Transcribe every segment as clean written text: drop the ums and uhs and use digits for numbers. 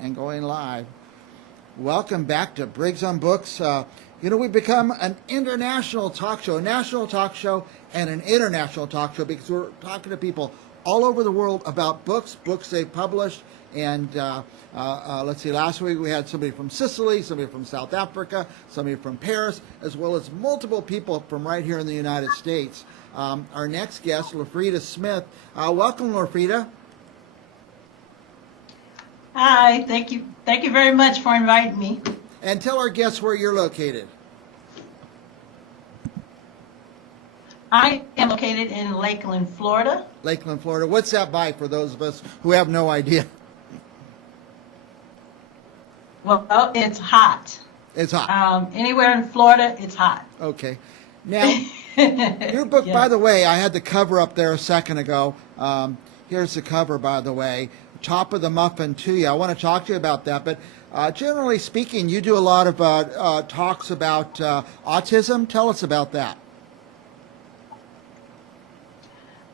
And going live. Welcome back to Briggs on Books. We've become an international talk show, a national talk show, and an international talk show because we're talking to people all over the world about books they've published. And let's see, last week we had somebody from Sicily, somebody from South Africa, somebody from Paris, as well as multiple people from right here in the United States. Our next guest, LaFrieda Smith. Welcome, LaFrieda. Hi, thank you very much for inviting me. And tell our guests where you're located. I am located in Lakeland, Florida. Lakeland, Florida. What's that by for those of us who have no idea? Well, it's hot. It's hot. Anywhere in Florida, it's hot. Okay. Now, your book, Yeah. by the way, I had the cover up there a second ago. Here's the cover, by the way. Top of the Muffin to you. I want to talk to you about that, but generally speaking, you do a lot of talks about autism. Tell us about that.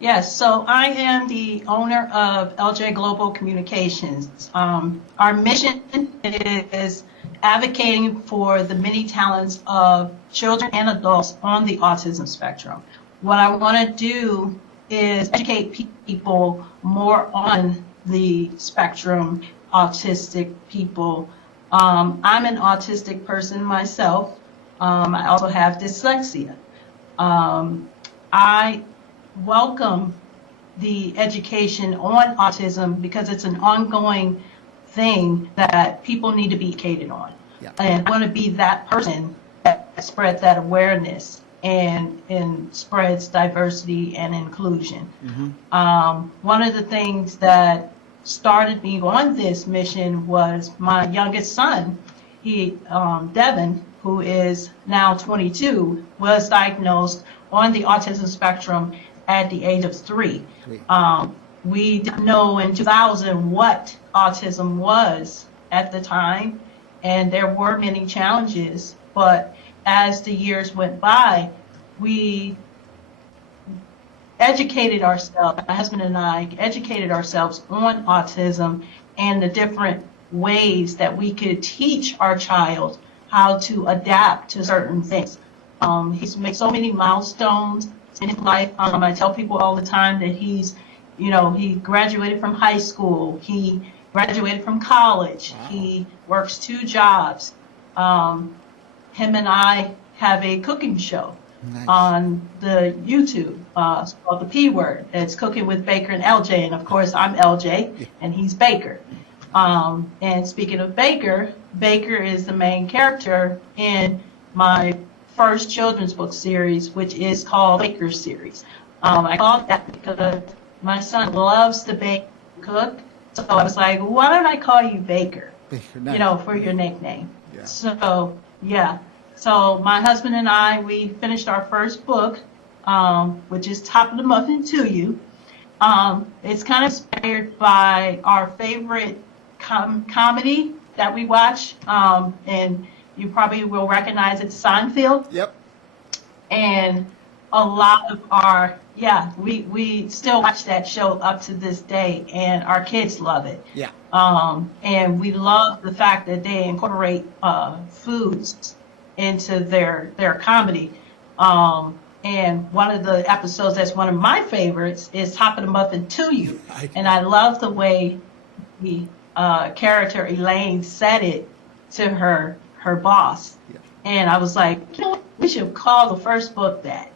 Yes, so I am the owner of LJGlobalCommunications. Our mission is advocating for the many talents of children and adults on the autism spectrum. What I want to do is educate people more on the spectrum, autistic people. I'm an autistic person myself. I also have dyslexia. I welcome the education on autism because it's an ongoing thing that people need to be educated on. Yeah. And I want to be that person that spreads that awareness and spreads diversity and inclusion. Mm-hmm. One of the things that started me on this mission was my youngest son. Devin, who is now 22, was diagnosed on the autism spectrum at the age of 3. We didn't know in 2000 what autism was at the time, and there were many challenges, but as the years went by, we educated ourselves, my husband and I educated ourselves on autism and the different ways that we could teach our child how to adapt to certain things. He's made so many milestones in his life. I tell people all the time that he graduated from high school, he graduated from college, wow. He works 2 jobs. Him and I have a cooking show. Nice. On the YouTube, it's called The P Word. It's Cooking with Baker and LJ, and of course I'm LJ, and he's Baker. And speaking of Baker, Baker is the main character in my first children's book series, which is called Baker series. I call it that because my son loves to bake and cook, so I was like, why don't I call you Baker? Baker, nice. For your nickname. Yeah. So, yeah. So my husband and I, we finished our first book, which is Top of the Muffin to You. It's kind of inspired by our favorite comedy that we watch, and you probably will recognize it, Seinfeld. Yep. And a lot of we still watch that show up to this day, and our kids love it. Yeah. And we love the fact that they incorporate foods into their comedy. And one of the episodes that's one of my favorites is Top of the Muffin to You. And I love the way the character Elaine said it to her boss. Yeah. And I was like, we should call the first book that.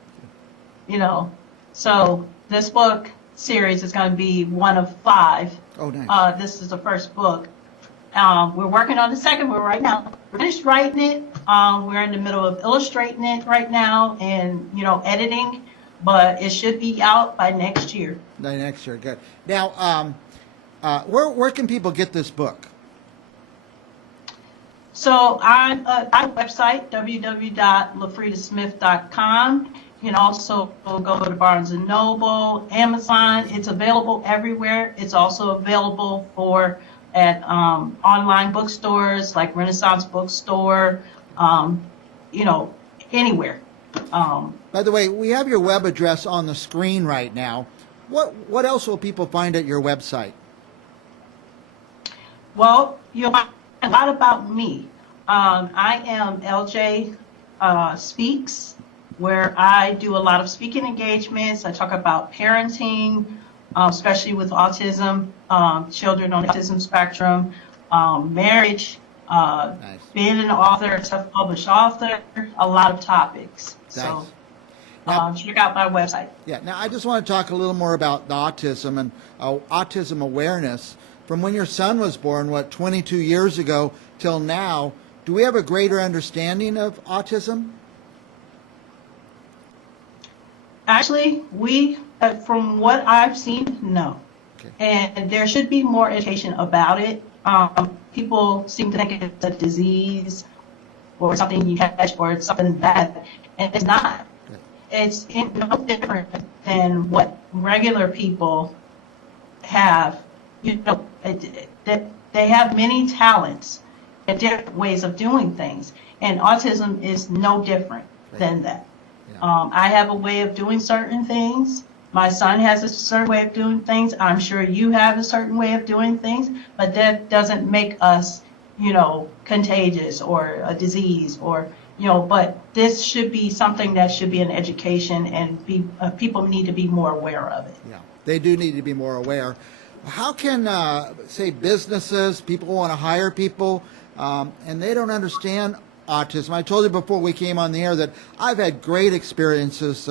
So this book series is going to be one of 5. Oh, nice. This is the first book. We're working on the second one right now. We're finished writing it. We're in the middle of illustrating it right now and, editing, but it should be out by next year. By next year, good. Now, where can people get this book? So on our website, www.lafriedasmith.com. You can also go to Barnes & Noble, Amazon. It's available everywhere. It's also available at online bookstores like Renaissance Bookstore, anywhere. By the way, we have your web address on the screen right now. What else will people find at your website? Well, you know, a lot about me. I am LJ Speaks, where I do a lot of speaking engagements. I talk about parenting, especially with autism, children on the autism spectrum, marriage, Nice. being an author, self-published author, a lot of topics. So Nice. Now, check out my website. yeah. Now, I just want to talk a little more about the autism and autism awareness. From when your son was born, 22 years ago till now, do we have a greater understanding of autism? Actually, from what I've seen, no. Okay. And there should be more education about it. People seem to think it's a disease or something you catch or it's something bad, and it's not. Okay. It's no different than what regular people have. You know, they have many talents and different ways of doing things, and autism is no different than that. Yeah. I have a way of doing certain things. My son has a certain way of doing things. I'm sure you have a certain way of doing things, but that doesn't make us, you know, contagious or a disease or, you know, but this should be something that should be an education and people need to be more aware of it. Yeah, they do need to be more aware. How can, say, businesses, people want to hire people, and they don't understand autism? I told you before we came on the air that I've had great experiences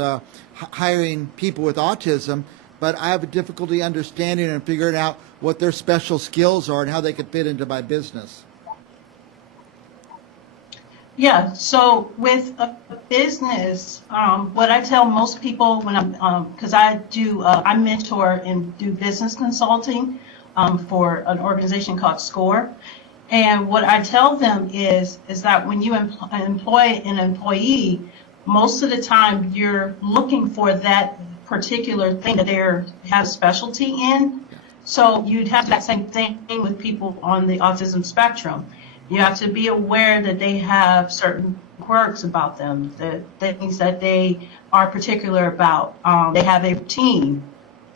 hiring people with autism, but I have a difficulty understanding and figuring out what their special skills are and how they could fit into my business. Yeah, so with a business, what I tell most people when because I mentor and do business consulting for an organization called SCORE. And what I tell them is that when you employ an employee, most of the time you're looking for that particular thing that they have specialty in. So you'd have that same thing with people on the autism spectrum. You have to be aware that they have certain quirks about them, the things that they are particular about. They have a routine.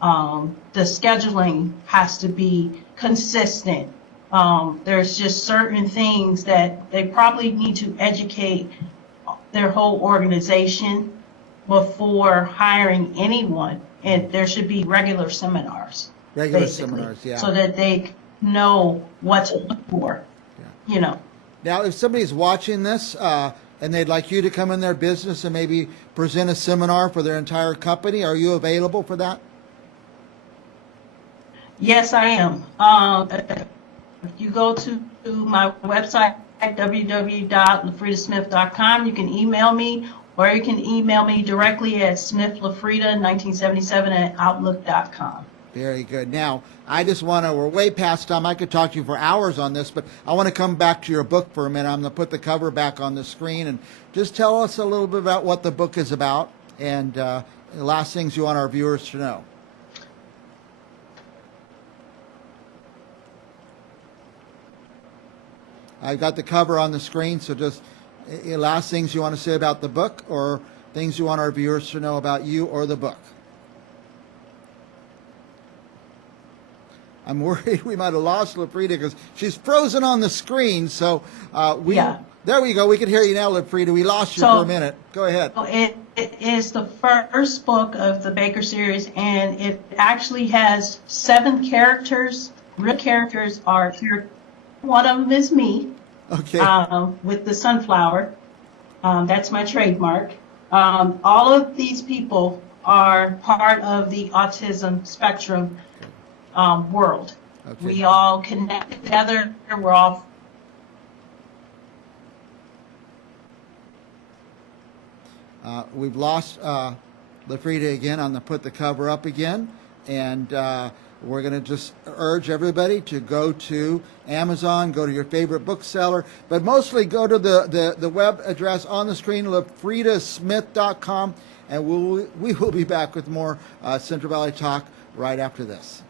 The scheduling has to be consistent. There's just certain things that they probably need to educate their whole organization before hiring anyone. And there should be regular seminars. Regular basically, seminars, yeah. so that they know what to look for. You know. Now, if somebody's watching this and they'd like you to come in their business and maybe present a seminar for their entire company, are you available for that? Yes, I am. If you go to my website, www.LaFriedaSmith.com, you can email me, or you can email me directly at SmithLaFrieda1977@outlook.com. Very good. Now, I just want to, we're way past time. I could talk to you for hours on this, but I want to come back to your book for a minute. I'm going to put the cover back on the screen and just tell us a little bit about what the book is about and the last things you want our viewers to know. I've got the cover on the screen, so just last things you want to say about the book or things you want our viewers to know about you or the book. I'm worried we might have lost LaFrieda because she's frozen on the screen. So there we go. We can hear you now, LaFrieda. We lost you for a minute. Go ahead. It is the first book of the Baker series, and it actually has 7 characters. Real characters are here. One of them is me. Okay. With the sunflower. That's my trademark. All of these people are part of the autism spectrum world. Okay. We all connect together. We're all. We've lost LaFrieda again on the put the cover up again, and we're going to just urge everybody to go to Amazon, go to your favorite bookseller, but mostly go to the web address on the screen, LaFriedasmith.com, and we will be back with more Central Valley Talk right after this.